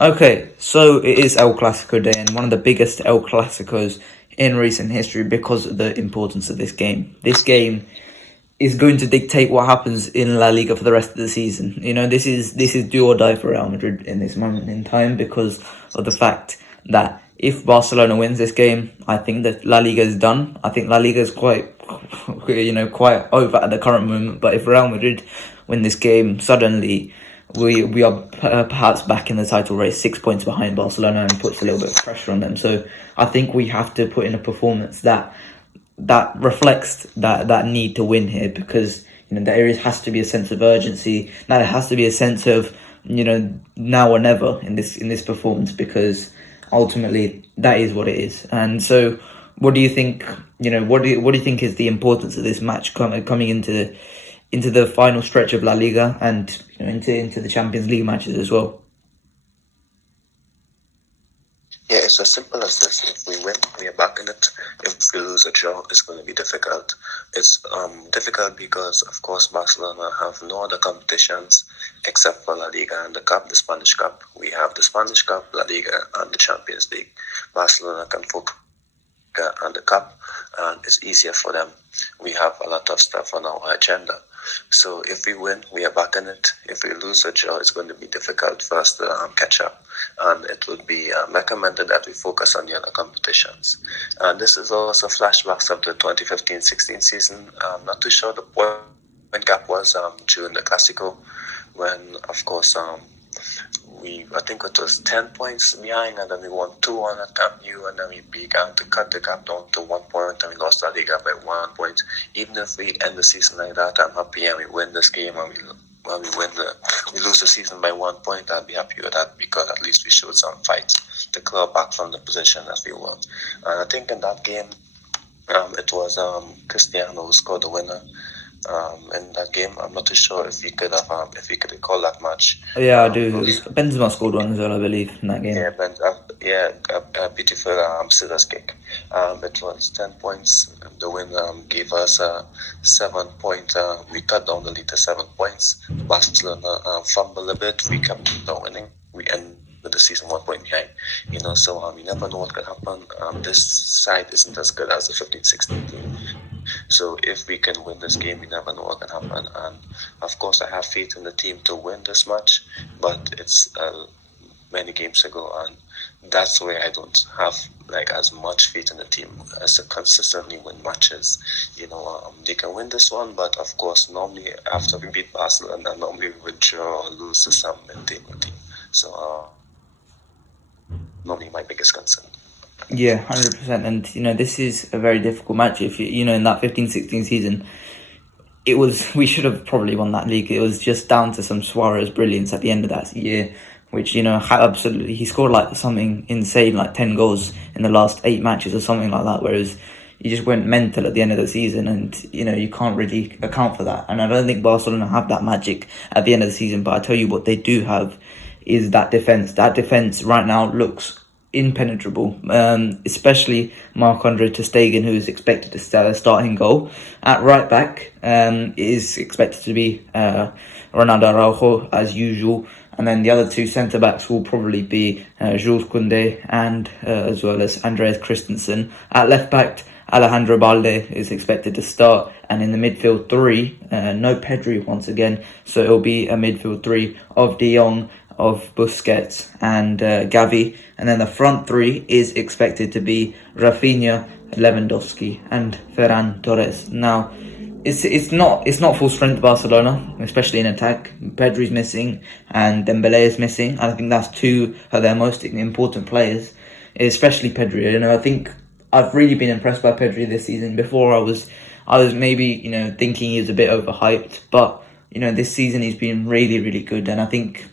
Okay, so it is El Clasico day and one of the biggest El Clasicos in recent history because of the importance of this game. This game is going to dictate what happens in La Liga for the rest of the season. You know, this is do or die for Real Madrid in this moment in time because of the fact that if Barcelona wins this game, I think that La Liga is done. I think La Liga is quite over at the current moment. But if Real Madrid win this game, suddenly we are perhaps back in the title race, 6 points behind Barcelona, and puts a little bit of pressure on them. So I think we have to put in a performance that reflects that need to win here, because there has to be a sense of urgency. There has to be a sense of now or never in this performance, because ultimately that is what it is. And so, what do you think? What do you think is the importance of this match coming into the final stretch of La Liga and into the Champions League matches as well? Yeah, it's as simple as this. If we win, we are back in it. If we lose a draw, it's going to be difficult. It's difficult because, of course, Barcelona have no other competitions except for La Liga and the Cup, the Spanish Cup. We have the Spanish Cup, La Liga, and the Champions League. Barcelona can focus on the Cup, and it's easier for them. We have a lot of stuff on our agenda. So if we win, we are back in it. If we lose a draw, it's going to be difficult for us to catch up. And it would be recommended that we focus on the other competitions. And this is also flashbacks of the 2015-16 season. I'm not too sure the point gap was during the Clásico, when, of course, I think it was 10 points behind, and then we won 2-1 at Camp Nou, and then we began to cut the gap down to 1 point, and we lost La Liga by 1 point. Even if we end the season like that, I'm happy, and we win this game, and we lose the season by 1 point, I'll be happy with that, because at least we showed some fight to claw back from the position that we were. And I think in that game, it was Cristiano who scored the winner. In that game, I'm not too sure if he could recall that match. Yeah, I do. Benzema scored one as well, I believe, in that game. Yeah, a beautiful scissors kick. It was 10 points. The win gave us 7 point. We cut down the lead to 7 points. Barcelona fumbled a bit. We kept on winning. We ended the season 1 point behind. So you never know what could happen. This side isn't as good as the 15-16 team. So if we can win this game, you never know what can happen. And of course, I have faith in the team to win this match, but it's many games ago, and that's where I don't have as much faith in the team as to consistently win matches. They can win this one, but of course, normally after we beat Barcelona, normally we would draw or lose to some mid-table team. So normally my biggest concern. Yeah, 100%. And this is a very difficult match. If in that 15-16 season, we should have probably won that league. It was just down to some Suarez brilliance at the end of that year, which absolutely, he scored something insane, 10 goals in the last 8 matches or something like that. Whereas he just went mental at the end of the season, and you can't really account for that. And I don't think Barcelona have that magic at the end of the season. But I tell you what they do have is that defense. That defense right now looks impenetrable, especially Marc-Andre Ter Stegen, who is expected to start in goal. At right back is expected to be Ronaldo Araujo as usual, and then the other two centre backs will probably be Jules Koundé and as well as Andreas Christensen. At left back, Alejandro Balde is expected to start, and in the midfield three, no Pedri once again, so it'll be a midfield three of De Jong, of Busquets and Gavi, and then the front three is expected to be Rafinha, Lewandowski and Ferran Torres. Now, it's not full strength Barcelona, especially in attack. Pedri's missing and Dembele is missing. I think that's two of their most important players, especially Pedri. I think I've really been impressed by Pedri this season. Before I was maybe thinking he's a bit overhyped, but this season he's been really, really good, and I think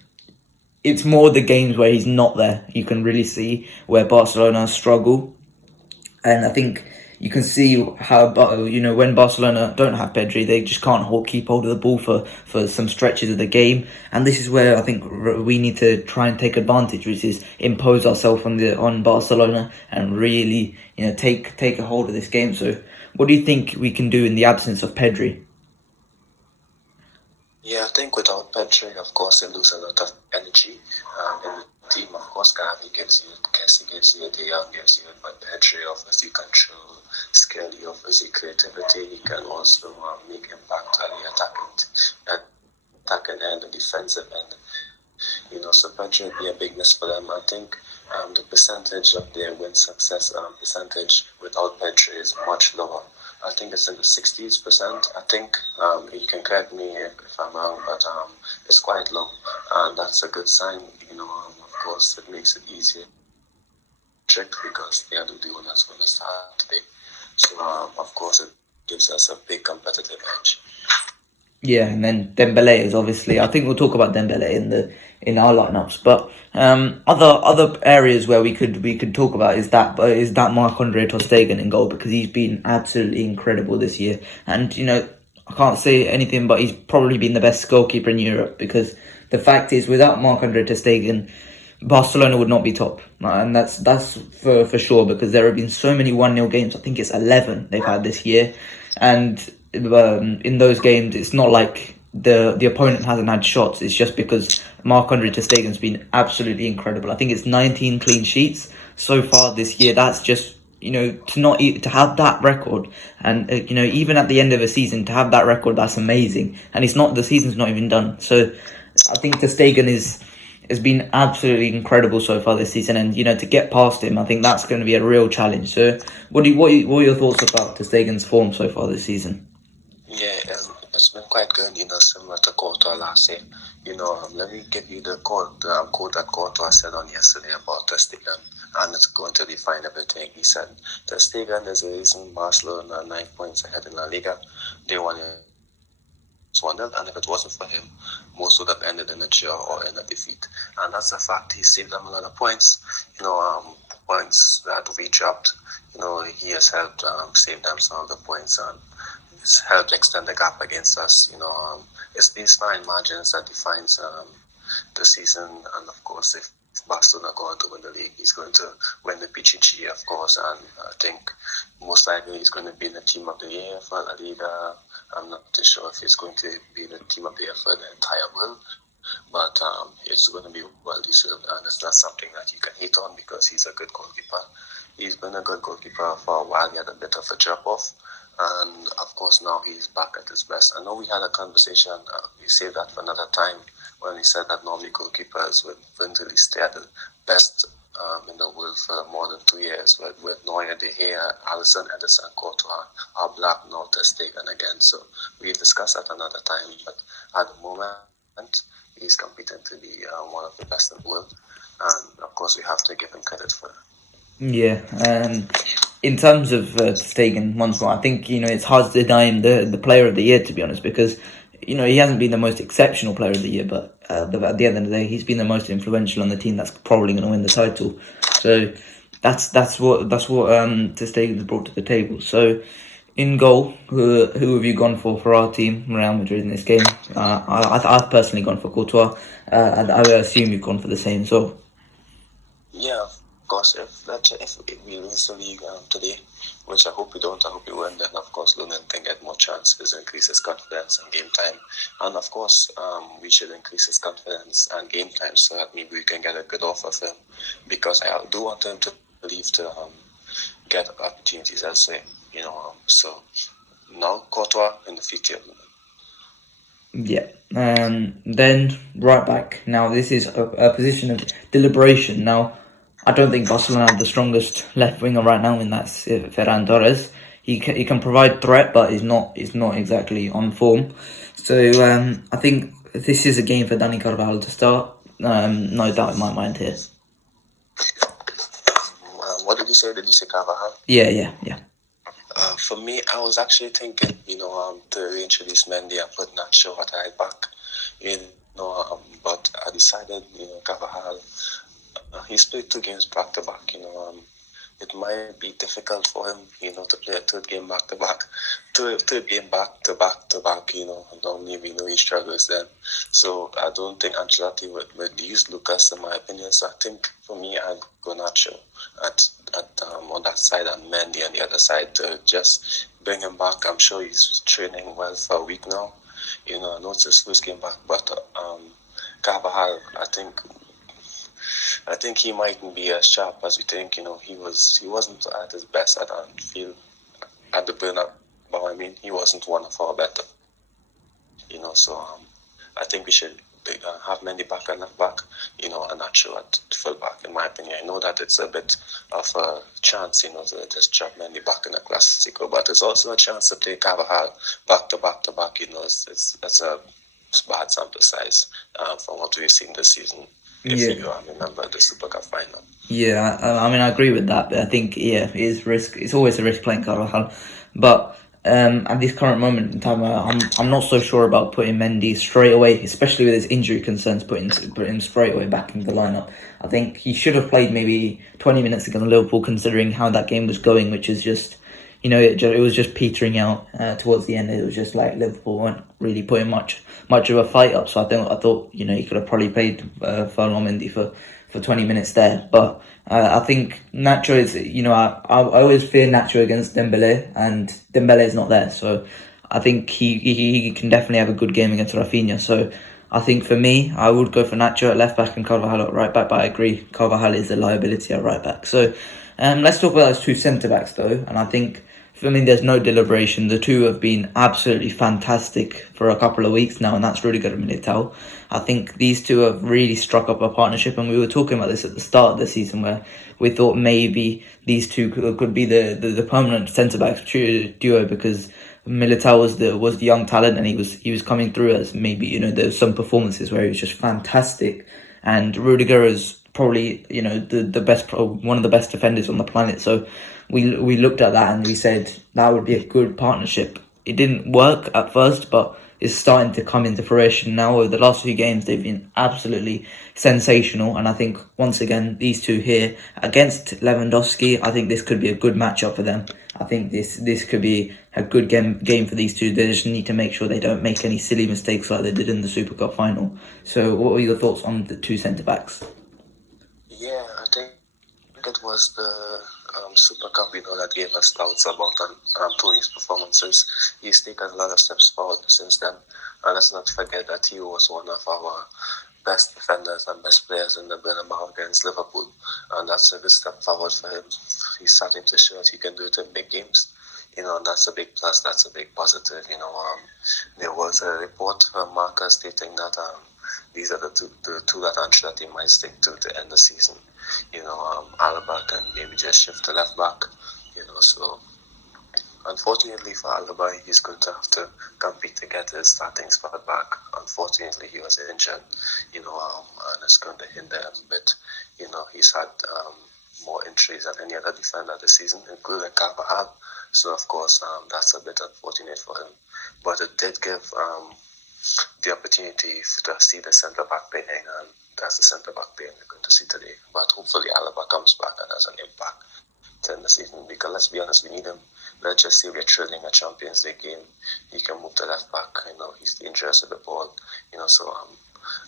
it's more the games where he's not there. You can really see where Barcelona struggle. And I think you can see how, when Barcelona don't have Pedri, they just can't keep hold of the ball for some stretches of the game. And this is where I think we need to try and take advantage, which is impose ourselves on Barcelona and really, take a hold of this game. So what do you think we can do in the absence of Pedri? Yeah, I think without Pedri, of course, they lose a lot of energy in team. Of course, Gavi gives you, Kessie gives you, De Jong gives you, but Pedri offers you control, Skelly offers you creativity. He can also make impact on the attacking end, the defensive end. So Pedri would be a big miss for them. I think the percentage of their win success percentage without Pedri is much lower. I think it's in the 60%. I think you can correct me if I'm wrong, but it's quite low, and that's a good sign. Of course, it makes it easier trick because they are the one that's going to start today. So of course, it gives us a big competitive edge. Yeah, and then Dembele is obviously. I think we'll talk about Dembele in our lineups, but other areas where we could talk about is that Marc-Andre Ter Stegen in goal, because he's been absolutely incredible this year, and I can't say anything, but he's probably been the best goalkeeper in Europe, because the fact is, without Marc-Andre Ter Stegen, Barcelona would not be top, and that's for sure, because there have been so many 1-0 games. I think it's 11 they've had this year, and in those games, it's not like the opponent hasn't had shots. It's just because Marc-Andre Ter Stegen's been absolutely incredible. I think it's 19 clean sheets so far this year. That's just to have that record, and even at the end of a season to have that record, that's amazing. And the season's not even done. So I think Ter Stegen has been absolutely incredible so far this season, and to get past him, I think that's going to be a real challenge. So what are your thoughts about Ter Stegen's form so far this season? Yeah, it's been quite good, similar to Courtois last year. Let me give you the quote that Courtois said on yesterday about Ter Stegen, and it's going to define everything. He said, Ter Stegen is the reason Barcelona are 9 points ahead in LaLiga. They won it 1-0, and if it wasn't for him, most would have ended in a draw or in a defeat. And that's a fact. He saved them a lot of points, points that we dropped. He has helped save them some of the points, and it's helped extend the gap against us. It's these fine margins that defines the season. And of course, if Barcelona go on to win the league, he's going to win the Pichichi, of course, and I think most likely he's going to be in the team of the year for La Liga. I'm not too sure if he's going to be in the team of the year for the entire world, but it's going to be well deserved, and it's not something that you can hate on because he's a good goalkeeper. He's been a good goalkeeper for a while. He had a bit of a drop off, and of course now he's back at his best. I know we had a conversation, we saved that for another time, when we said that normally goalkeepers would eventually stay at the best in the world for more than 2 years, but with Neuer, De Gea, Alisson, Ederson, Courtois are black, now Ter Stegen again. So we discussed that another time, but at the moment he's competing to be one of the best in the world, and of course we have to give him credit for it. Yeah, in terms of Ter Stegen, once more, I think it's hard to deny him the player of the year, to be honest, because he hasn't been the most exceptional player of the year, but at the end of the day, he's been the most influential on the team that's probably going to win the title. So that's what Ter Stegen's brought to the table. So in goal, who have you gone for our team, Real Madrid, in this game? I've personally gone for Courtois, and I assume you've gone for the same. So yeah, of course, if we lose the league today, which I hope we don't, I hope we win, then of course Lunin can get more chances, increase his confidence and game time. And of course, we should increase his confidence and game time so that maybe we can get a good offer for him, because I do want him to leave to get opportunities, I'd say. So now Courtois in the future. Yeah, then right back. Now this is a position of deliberation. Now I don't think Barcelona have the strongest left winger right now, and that's Ferran Torres. He can provide threat, but he's not exactly on form. So I think this is a game for Dani Carvajal to start. No doubt in my mind here. What did you say? Did you say Carvajal? Yeah. For me, I was actually thinking, to reintroduce Mendy and put Nacho at right back. But I decided, Carvajal. He's played 2 games back to back. It might be difficult for him, to play a third game back to back. Third game back to back. Normally we know he struggles then. So I don't think Ancelotti would use Lucas, in my opinion. So I think for me, I'd go Nacho at on that side and Mendy on the other side to just bring him back. I'm sure he's training well for a week now. I know it's his first game back, but Carvajal, I think I think he mightn't be as sharp as we think. He wasn't at his best at Anfield, at the Bernabeu. I mean, he wasn't one of our better. So I think we should have Mendy back at left back, and Nacho at full back, in my opinion. I know that it's a bit of a chance, to just drop Mendy back in a Clasico, but it's also a chance to play Carvajal back to back to back. It's a bad sample size from what we've seen this season. If you remember the Super Cup final. Yeah, I mean, I agree with that, but I think, it is risk. It's always a risk playing Carvajal, but at this current moment in time, I'm not so sure about putting Mendy straight away, especially with his injury concerns, putting him straight away back in the lineup. I think he should have played maybe 20 minutes against Liverpool, considering how that game was going, which is just, it was just petering out towards the end. It was just like Liverpool weren't really putting much of a fight up. So I thought he could have probably played Ferland Mendy for 20 minutes there. But I think Nacho is, I always fear Nacho against Dembele, and Dembele is not there. So I think he can definitely have a good game against Rafinha. So I think for me, I would go for Nacho at left back and Carvajal at right back. But I agree, Carvajal is a liability at right back. So let's talk about those two centre backs though. And I think, for me, there's no deliberation. The two have been absolutely fantastic for a couple of weeks now, and that's Rudiger and Militao. I think these two have really struck up a partnership, and we were talking about this at the start of the season, where we thought maybe these two could be the permanent centre-backs duo, because Militao was the young talent, and he was coming through as maybe, there was some performances where he was just fantastic, and Rudiger is probably, the best, one of the best defenders on the planet. So we looked at that and we said that would be a good partnership. It didn't work at first, but it's starting to come into fruition now. Over the last few games, they've been absolutely sensational. And I think, once again, these two here against Lewandowski, I think this could be a good matchup for them. I think this could be a good game for these two. They just need to make sure they don't make any silly mistakes like they did in the Super Cup final. So what were your thoughts on the two centre-backs? Yeah, I think it was the Super Cup, that gave us doubts about Tony's performances. He's taken a lot of steps forward since then, and let's not forget that he was one of our best defenders and best players in the Bernabeu against Liverpool, and that's a good step forward for him. He's starting to show that he can do it in big games, and that's a big plus, that's a big positive. There was a report from Marca stating that these are the two that Ancelotti might stick to end the season. Alaba can maybe just shift to left back, so unfortunately for Alaba, he's going to have to compete to get his starting spot back. Unfortunately, he was injured, and it's going to hinder him a bit. He's had more injuries than any other defender this season, including Carvajal. So, of course, that's a bit unfortunate for him. But it did give the opportunity to see the centre-back playing, and that's the centre-back playing we're going to see today. But hopefully Alaba comes back and has an impact in the season, because let's be honest, we need him. Let's just say we're trailing a Champions League game. He can move to left back. He's dangerous with the ball. So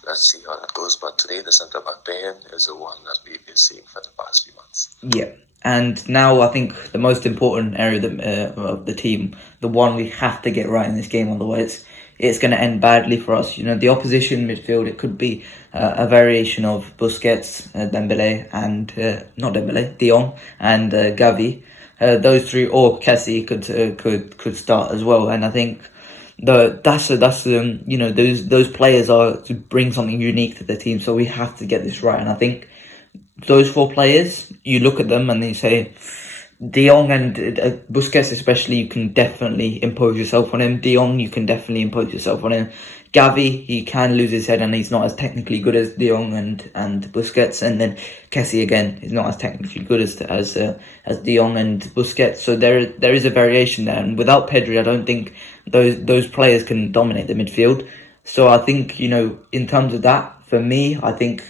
let's see how that goes. But today, the centre-back playing is the one that we've been seeing for the past few months. Yeah. And now I think the most important area of the team, the one we have to get right in this game, otherwise it's going to end badly for us. The opposition midfield, it could be a variation of Busquets, Dembele, and De Jong, and Gavi. Those three, or Kessie could start as well. And I think those players are to bring something unique to the team. So we have to get this right. And I think those four players, you look at them and you say, De Jong and Busquets especially, you can definitely impose yourself on him. De Jong, you can definitely impose yourself on him. Gavi, he can lose his head and he's not as technically good as De Jong and Busquets. And then Kessie, again, is not as technically good as De Jong and Busquets. So there is a variation there. And without Pedri, I don't think those players can dominate the midfield. So I think, in terms of that, for me, I think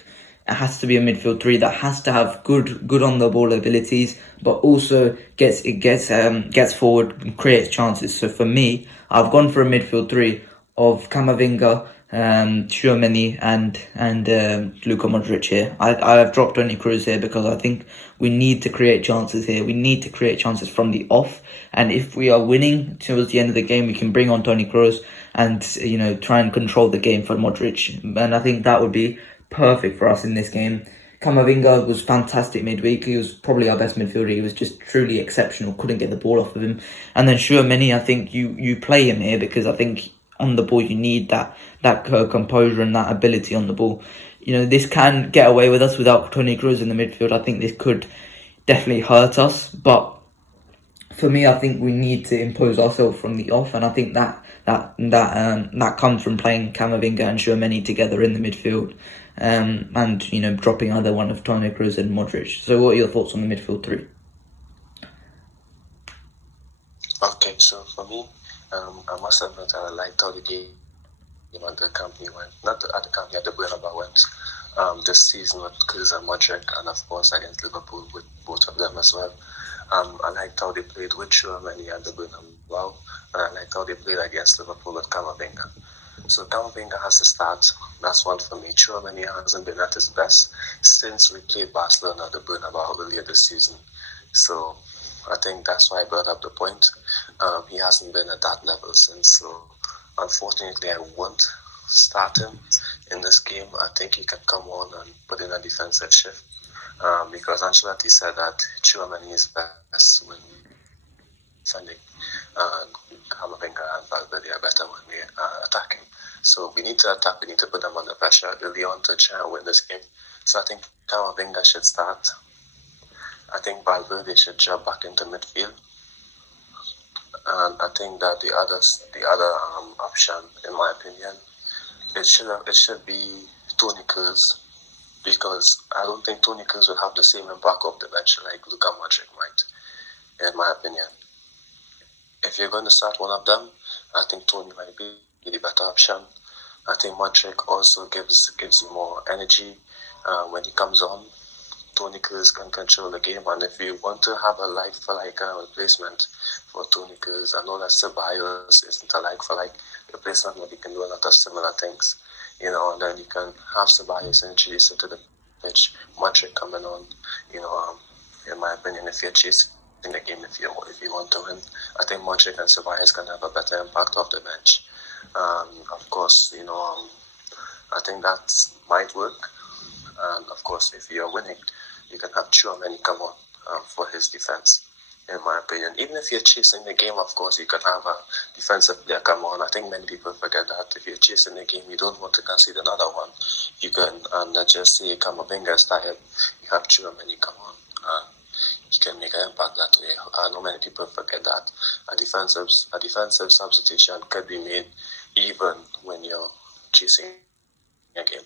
it has to be a midfield three that has to have good on the ball abilities, but also gets forward and creates chances. So for me, I've gone for a midfield three of Camavinga, Tchouaméni and Luka Modric here. I have dropped Toni Kroos here because I think we need to create chances here. We need to create chances from the off, and if we are winning towards the end of the game, we can bring on Toni Kroos and try and control the game for Modric. And I think that would be perfect for us in this game. Camavinga was fantastic midweek. He was probably our best midfielder. He was just truly exceptional. Couldn't get the ball off of him. And then Tchouaméni, I think you play him here because I think on the ball you need that composure and that ability on the ball. This can get away with us without Toni Kroos in the midfield. I think this could definitely hurt us, but for me, I think we need to impose ourselves from the off, and I think that comes from playing Camavinga and Tchouaméni together in the midfield, and dropping either one of Toni Kroos and Modric. So, what are your thoughts on the midfield three? Okay, so for me, I must admit I liked how the game at the company went, not at the company, at the Bernabeu went this season with Kroos and Modric, and of course against Liverpool with both of them as well. I liked how they played with Tchouaméni at the Bernabeu, and I liked how they played against Liverpool with Camavinga. So Camavinga has to start. That's one for me. Tchouaméni hasn't been at his best since we played Barcelona at the Bernabeu earlier this season. So I think that's why I brought up the point. He hasn't been at that level since. So unfortunately, I won't start him in this game. I think he can come on and put in a defensive shift. Because Ancelotti said that Tchouaméni is best when defending, and Camavinga and Valverde are better when we are attacking. So we need to attack, we need to put them under pressure early on to try and win this game. So I think Camavinga should start. I think Valverde should jump back into midfield. And I think that the other option, in my opinion, it should be Toni Kroos. Because I don't think Toni Kroos will have the same impact off the bench like Luka Modric might, in my opinion. If you're going to start one of them, I think Toni might be the better option. I think Modric also gives you more energy when he comes on. Toni Kroos can control the game, and if you want to have a like-for-like replacement for Toni Kroos, I know that Ceballos isn't a like-for-like replacement, but he can do a lot of similar things. And then you can have Ceballos introduced into the pitch, Modric coming on. In my opinion, if you're chasing the game, if you want to win, I think Modric and Ceballos can have a better impact off the bench. Of course, I think that might work. And of course, if you're winning, you can have Tchouaméni come on for his defense. In my opinion, even if you're chasing the game, of course, you can have a defensive player come on. I think many people forget that if you're chasing the game, you don't want to concede another one. You can, and let's just say Camavinga is tired, you have Tchouaméni come on. He can make an impact that way. I know many people forget that a defensive substitution could be made even when you're chasing a game.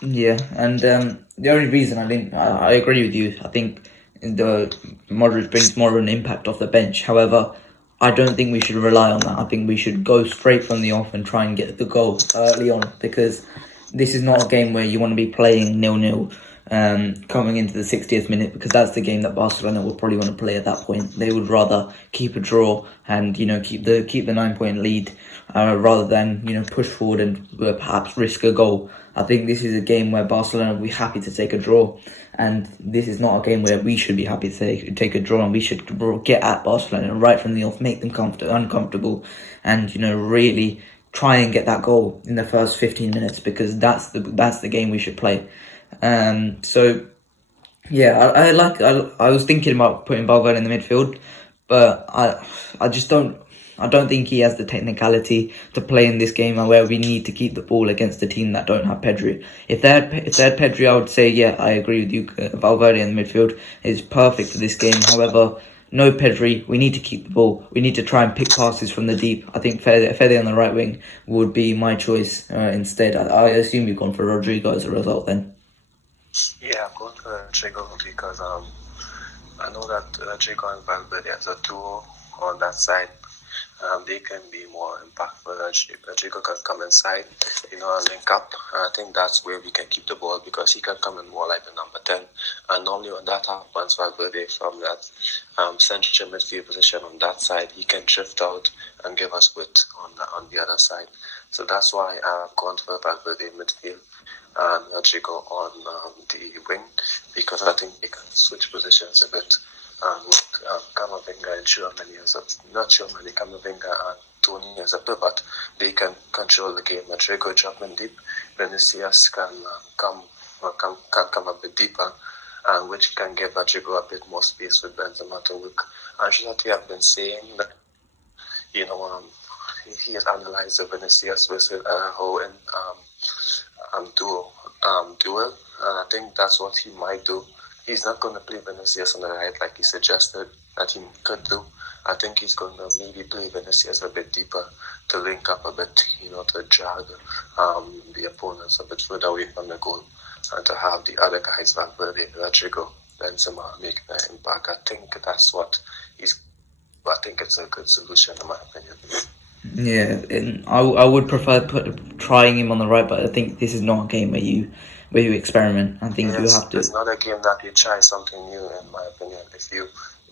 Yeah, and the only reason I agree with you. I think the Modric brings more of an impact off the bench. However, I don't think we should rely on that. I think we should go straight from the off and try and get the goal early on, because this is not a game where you want to be playing 0-0 coming into the 60th minute, because that's the game that Barcelona will probably want to play at that point. They would rather keep a draw and keep the 9-point lead rather than push forward and perhaps risk a goal. I think this is a game where Barcelona will be happy to take a draw, and this is not a game where we should be happy to take a draw, and we should get at Barcelona right from the off, make them uncomfortable, and really try and get that goal in the first 15 minutes, because that's the game we should play. So yeah, I was thinking about putting Valverde in the midfield, but I just don't think he has the technicality to play in this game where we need to keep the ball against a team that don't have Pedri. If they had Pedri, I would say, yeah, I agree with you. Valverde in the midfield is perfect for this game. However, no Pedri, we need to keep the ball. We need to try and pick passes from the deep. I think Fede on the right wing would be my choice instead. I assume you've gone for Rodrigo as a result then. Yeah, I'm going for Rodrigo because I know that Rodrigo and Valverde as a duo on that side, they can be more impactful. Rodrigo can come inside, and link up. And I think that's where we can keep the ball, because he can come in more like the number 10. And normally when that happens, Valverde from that central midfield position on that side, he can drift out and give us width on the other side. So that's why I've gone for Valverde midfield and Rodrigo on the wing, because I think they can switch positions a bit. Camavinga and Tchouaméni, Camavinga and Toni as a pivot, they can control the game. Rodrigo drop in deep, Vinicius can come can come a bit deeper, and which can give Rodrigo a bit more space with Benzema to work. And just that we have been saying that, he has analysed the Vinicius versus Araujo in duel, and I think that's what he might do. He's not going to play Vinicius on the right like he suggested that he could do. I think he's going to maybe play Vinicius a bit deeper to link up a bit, to drag the opponents a bit further away from the goal, and to have the other guys, Valverde, Rodrigo, Benzema, make the impact. I think that's what I think it's a good solution in my opinion. Yeah, and I would prefer trying him on the right, but I think this is not a game where you experiment. I think you have to. It's not a game that you try something new, in my opinion.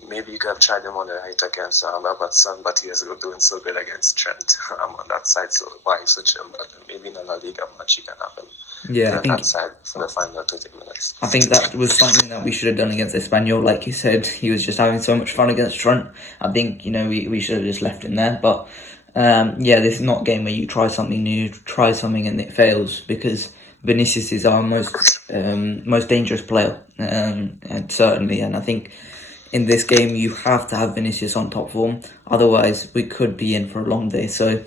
Maybe you could have tried him on the right against Robertson, but he was doing so good against Trent on that side, so why switch him? But maybe in a La Liga match, you can have him. Yeah, I think that side for the final 30 minutes. I think that was something that we should have done against Espanyol. Like you said, he was just having so much fun against Trent. I think we should have just left him there. But this is not a game where you try something new, try something and it fails, because Vinicius is our most dangerous player, and certainly. And I think in this game you have to have Vinicius on top form. Otherwise, we could be in for a long day. So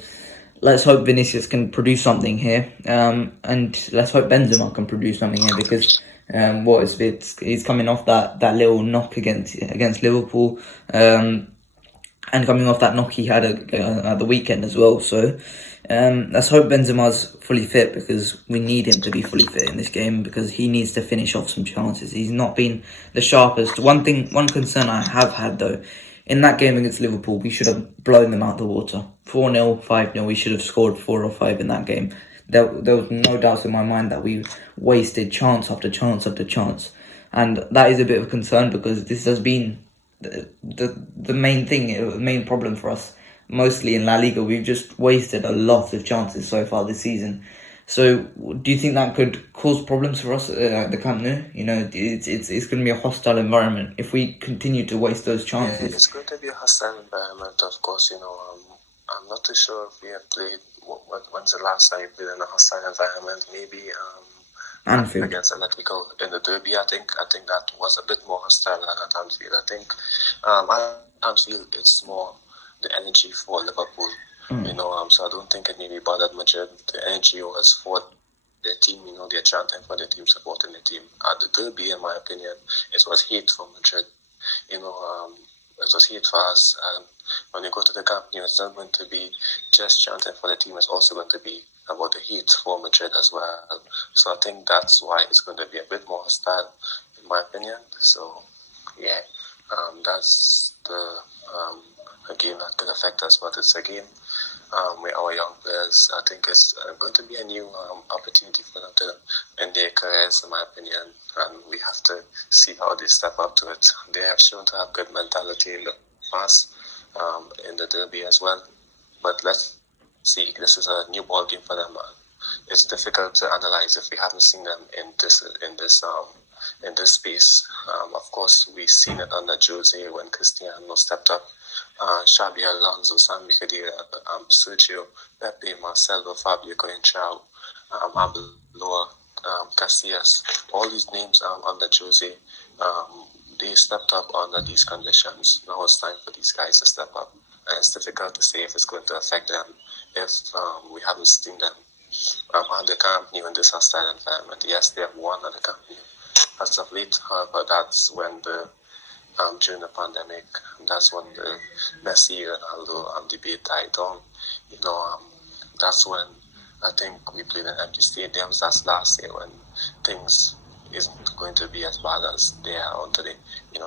let's hope Vinicius can produce something here, and let's hope Benzema can produce something here, because he's coming off that little knock against Liverpool, and coming off that knock he had at the weekend as well. So let's hope Benzema's fully fit, because we need him to be fully fit in this game, because he needs to finish off some chances. He's not been the sharpest. One concern I have had though, in that game against Liverpool, we should have blown them out the water. 4-0, 5-0, we should have scored 4 or 5 in that game. There was no doubt in my mind that we wasted chance after chance after chance. And that is a bit of a concern, because this has been the main problem for us. Mostly in La Liga, we've just wasted a lot of chances so far this season. So, do you think that could cause problems for us at the Camp Nou? It's going to be a hostile environment if we continue to waste those chances. Yeah, it's going to be a hostile environment, of course. I'm not too sure if we have played. When's the last time we played in a hostile environment? Maybe Anfield against Atletico in the derby. I think that was a bit more hostile at Anfield. I think Anfield it's more the energy for Liverpool. So I don't think it maybe bothered Madrid. The energy was for their team, they're chanting for their team, supporting the team. At the derby, in my opinion, it was hate for Madrid. It was hate for us. And when you go to the Camp Nou, it's not going to be just chanting for the team, it's also going to be about the hate for Madrid as well. So I think that's why it's going to be a bit more hostile, in my opinion. So, that's a game that could affect us, but it's a game with our young players. I think it's going to be a new opportunity for them to end their careers, in my opinion, and we have to see how they step up to it. They have shown to have good mentality in the past, in the derby as well, but let's see. This is a new ball game for them. It's difficult to analyze if we haven't seen them in this space. Of course, we've seen it under Jose when Cristiano stepped up. Xabi Alonso, Sami Khedira, Sergio, Pepe, Marcelo, Fabio Coentrao, Arbeloa, Casillas, all these names under Jose, they stepped up under these conditions. Now it's time for these guys to step up. And it's difficult to say if it's going to affect them if we haven't seen them at the Camp Nou in this hostile environment. Yes, they have won at the Camp Nou as of late, however, that's when during the pandemic, that's when the Messi Ronaldo debate died down. That's when I think we played in empty stadiums. That's last year when things isn't going to be as bad as they are on today.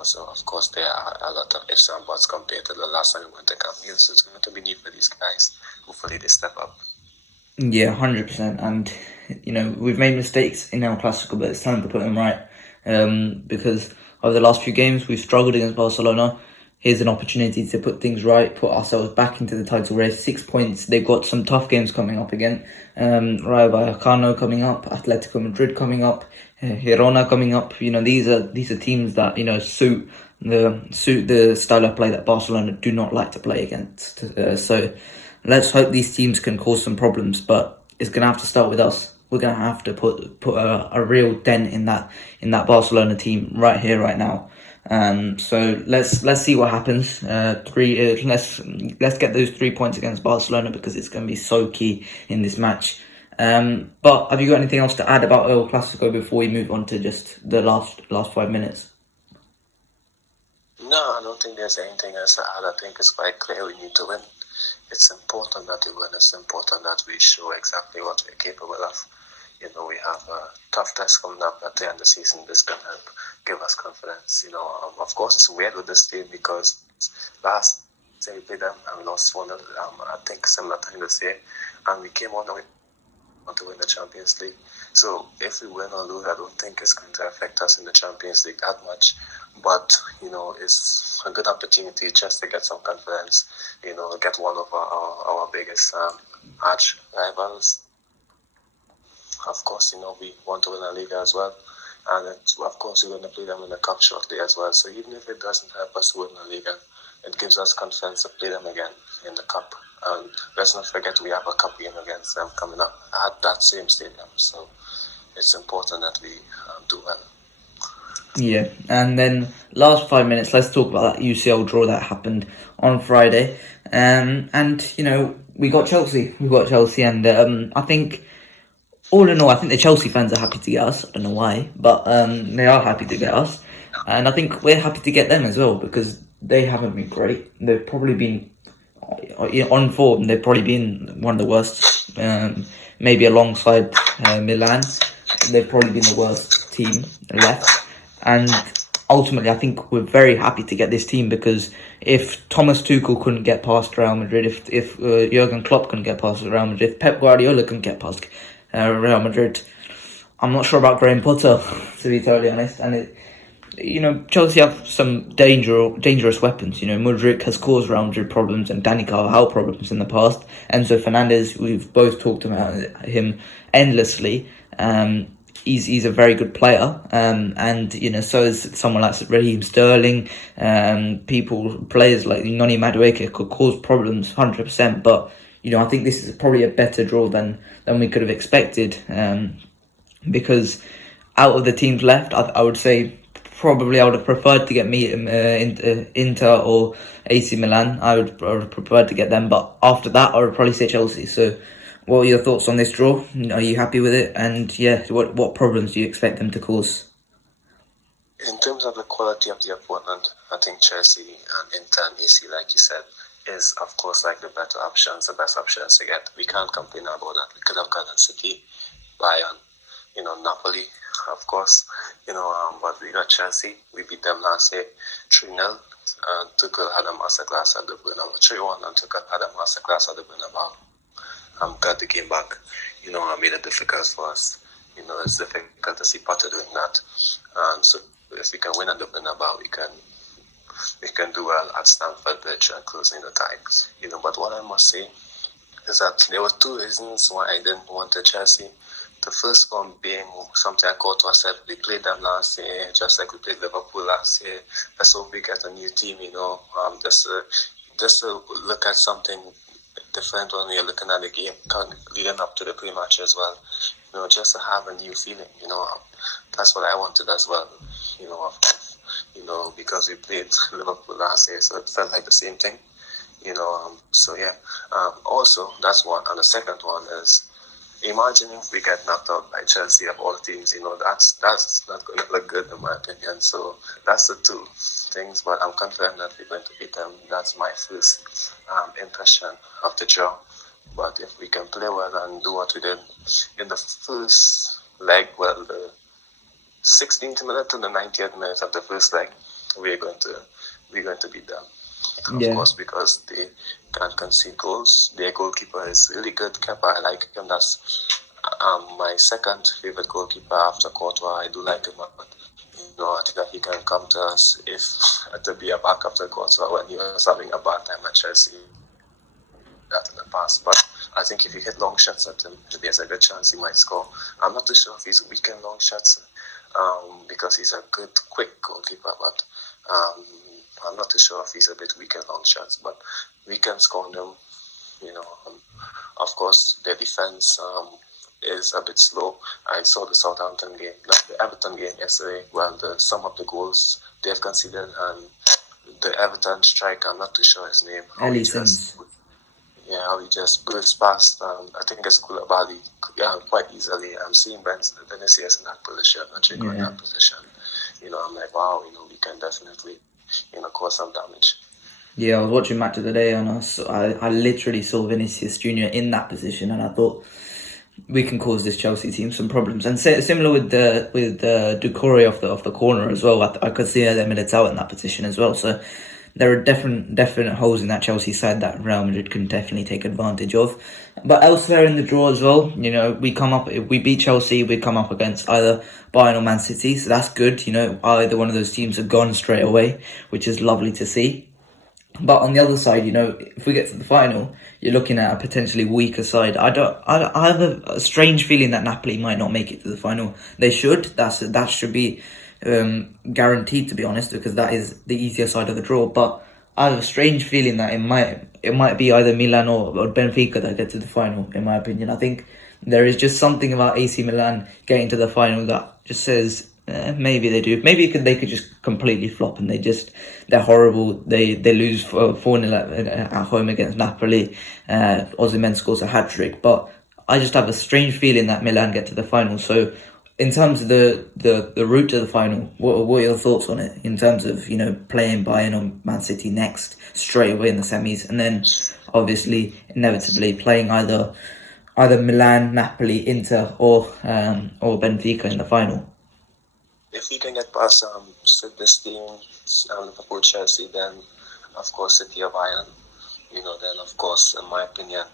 So of course there are a lot of ifs and buts compared to the last time we went to Camp Nou. So it's going to be new for these guys. Hopefully they step up. Yeah, 100%. And we've made mistakes in El Clasico, but it's time to put them right. Because over the last few games, we've struggled against Barcelona. Here's an opportunity to put things right, put ourselves back into the title race. 6 points. They've got some tough games coming up again. Rayo Vallecano coming up, Atletico Madrid coming up, Girona coming up. These are teams that suit the style of play that Barcelona do not like to play against. So let's hope these teams can cause some problems, but it's gonna have to start with us. we're going to have to put a real dent in that Barcelona team right here, right now. So let's see what happens. Let's get those 3 points against Barcelona, because it's going to be so key in this match. But have you got anything else to add about El Clasico before we move on to just the last 5 minutes? No, I don't think there's anything else to add. I think it's quite clear we need to win. It's important that we win. It's important that we show exactly what we're capable of. You know, we have a tough test coming up at the end of the season. This can help give us confidence. You know, of course, it's weird with this team because last time we played them and we lost 1-0, I think similar time this year, and we came on to win the Champions League. So if we win or lose, I don't think it's going to affect us in the Champions League that much. But, you know, it's a good opportunity just to get some confidence, you know, get one of our biggest arch rivals. Of course, you know, we want to win a Liga as well. And of course, we're going to play them in the Cup shortly as well. So even if it doesn't help us win a Liga, it gives us confidence to play them again in the Cup. And let's not forget we have a Cup game against them coming up at that same stadium. So it's important that we do well. Yeah, and then last 5 minutes, let's talk about that UCL draw that happened on Friday. And, you know, we got Chelsea, and I think, all in all, I think the Chelsea fans are happy to get us. I don't know why, but they are happy to get us. And I think we're happy to get them as well, because they haven't been great. They've probably been, on form, they've probably been one of the worst, maybe alongside Milan. They've probably been the worst team left. And ultimately, I think we're very happy to get this team, because if Thomas Tuchel couldn't get past Real Madrid, if Jurgen Klopp couldn't get past Real Madrid, if Pep Guardiola couldn't get past Real Madrid, I'm not sure about Graham Potter, to be totally honest. And Chelsea have some dangerous weapons. You know, Mudryk has caused Real Madrid problems and Dani Carvajal problems in the past. Enzo Fernandez, we've both talked about him endlessly. He's a very good player, and so is someone like Raheem Sterling. Players like Noni Madueke could cause problems 100%. But I think this is probably a better draw than we could have expected, because out of the teams left, I would say probably I would have preferred to get Inter or AC Milan. I would have preferred to get them, but after that, I would probably say Chelsea. So, what are your thoughts on this draw? Are you happy with it? And what problems do you expect them to cause? In terms of the quality of the opponent, I think Chelsea and Inter and AC, like you said, is of course like the better options, the best options to get. We can't complain about that. We could have gotten City, Bayern, Napoli, of course, but we got Chelsea. We beat them last year 3-0. Tuchel had a masterclass at the Bernabeu. 3-1, and Tuchel had a masterclass at the Bernabeu. I'm glad they came back. I made it difficult for us. It's difficult to see Potter doing that. And so if we can win at the Bernabeu, we can do well at Stamford Bridge and closing the tie. But what I must say is that there were two reasons why I didn't want the Chelsea. The first one being something I called to myself. We played them last year, just like we played Liverpool last year. Let's hope we get a new team, just to look at something different when you're looking at the game leading up to the pre-match as well. Just to have a new feeling. That's what I wanted as well. Because we played Liverpool last year, so it felt like the same thing. Also, that's one. And the second one is, imagine if we get knocked out by Chelsea of all teams. That's not going to look good in my opinion. So that's the two things. But I'm confident that we're going to beat them. That's my first impression of the draw. But if we can play well and do what we did in the first leg, the 16th minute to the 90th minute of the first leg, we're going to beat them. Of course, because they can't concede goals. Their goalkeeper is really good. Kepa, I like him. That's my second favorite goalkeeper after Courtois. I do like him, but I think that he can come to us if to be a backup to Courtois when he was having a bad time at Chelsea. That in the past, but I think if you hit long shots at him, there's a good chance he might score. I'm not too sure if he's weak in long shots, because he's a good, quick goalkeeper, but I'm not too sure if he's a bit weak in long shots, but we can score them. Of course, their defense is a bit slow. I saw the Southampton game, not the Everton game yesterday. Well, some of the goals they've conceded, and the Everton striker, I'm not too sure his name. How he just burst past, I think it's Koulibaly, quite easily. I'm seeing Vinicius in that position, Rodrigo in that position. I'm like, wow, we can definitely, cause some damage. Yeah, I was watching match of the day, and I literally saw Vinicius Jr. in that position, and I thought we can cause this Chelsea team some problems. And similar with Doucouré off the corner as well. I could see that Militao in that position as well. So there are definite holes in that Chelsea side that Real Madrid can definitely take advantage of. But elsewhere in the draw as well, if we beat Chelsea, we come up against either Bayern or Man City, so that's good. Either one of those teams have gone straight away, which is lovely to see. But on the other side, if we get to the final, you're looking at a potentially weaker side. I have a strange feeling that Napoli might not make it to the final. They should. That should be guaranteed, to be honest, because that is the easier side of the draw. But I have a strange feeling that it might be either Milan or Benfica that get to the final, in my opinion. I think there is just something about AC Milan getting to the final that just says maybe they do. Maybe they could just completely flop and they're horrible. They lose 4-0 at home against Napoli. Osimhen scores a hat-trick. But I just have a strange feeling that Milan get to the final. So in terms of the route to the final, what are your thoughts on it? In terms of, playing Bayern or Man City next, straight away in the semis, and then obviously, inevitably, playing either Milan, Napoli, Inter, or Benfica in the final. If we can get past this team, Liverpool, Chelsea, then of course City or Bayern, then of course, in my opinion,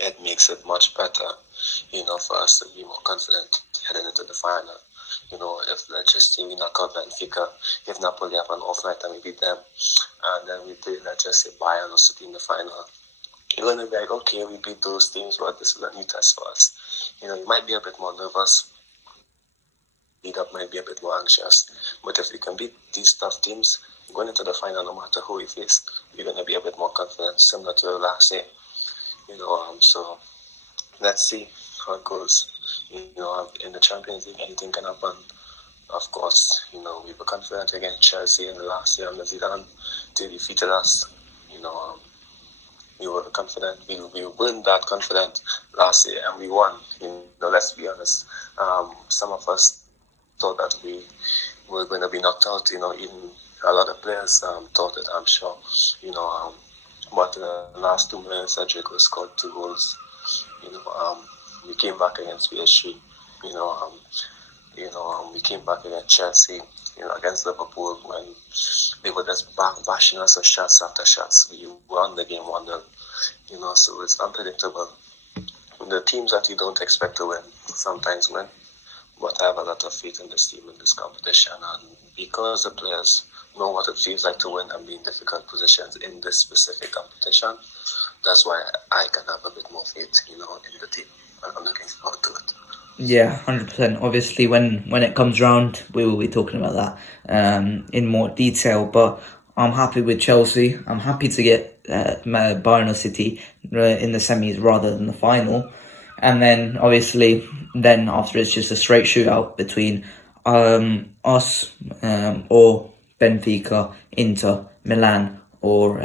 it makes it much better, for us to be more confident heading into the final. If let's just say we knock out Benfica, if Napoli have an off night and we beat them, and then we play, let's just say Bayern or City in the final, you're going to be like, okay, we beat those teams, but this is a new test for us. You might be a bit more nervous. Lead up might be a bit more anxious, but if we can beat these tough teams going into the final, no matter who we face, we're going to be a bit more confident, similar to last year. So let's see how it goes. In the Champions League, anything can happen. Of course, we were confident against Chelsea in the last year under Zidane. They defeated us. We were confident. We weren't that confident last year, and we won. Let's be honest. Some of us thought that we were going to be knocked out. Even a lot of players thought it, I'm sure. But in the last 2 minutes, Rodrigo scored 2 goals. We came back against PSG. We came back against Chelsea. Against Liverpool, when they were just bashing us with shots after shots. We won the game 1-0. So it's unpredictable. The teams that you don't expect to win sometimes win. But I have a lot of faith in this team in this competition, and because the players know what it feels like to win and be in difficult positions in this specific competition, that's why I can have a bit more faith, in the team. I'm looking forward to it. Yeah, 100%. Obviously, when it comes round, we will be talking about that in more detail. But I'm happy with Chelsea. I'm happy to get Bayern or City in the semis rather than the final. And then, obviously, after it's just a straight shootout between us or Benfica, Inter, Milan, or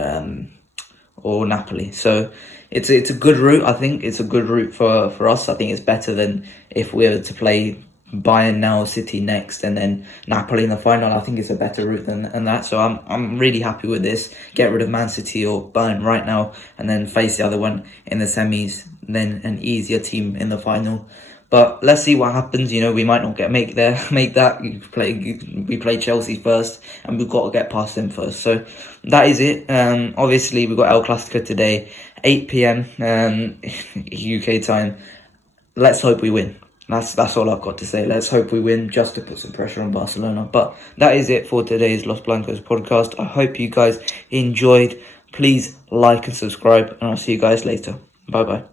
Napoli. So it's a good route. I think it's a good route for us. I think it's better than if we were to play Bayern now, City next, and then Napoli in the final. I think it's a better route than that. So I'm really happy with this. Get rid of Man City or Bayern right now, and then face the other one in the semis. Then an easier team in the final. But let's see what happens. We might not make that. We play Chelsea first, and we've got to get past them first. So that is it. Obviously, we've got El Clasico today, 8 p.m. UK time. Let's hope we win. That's all I've got to say. Let's hope we win, just to put some pressure on Barcelona. But that is it for today's Los Blancos podcast. I hope you guys enjoyed. Please like and subscribe, and I'll see you guys later. Bye bye.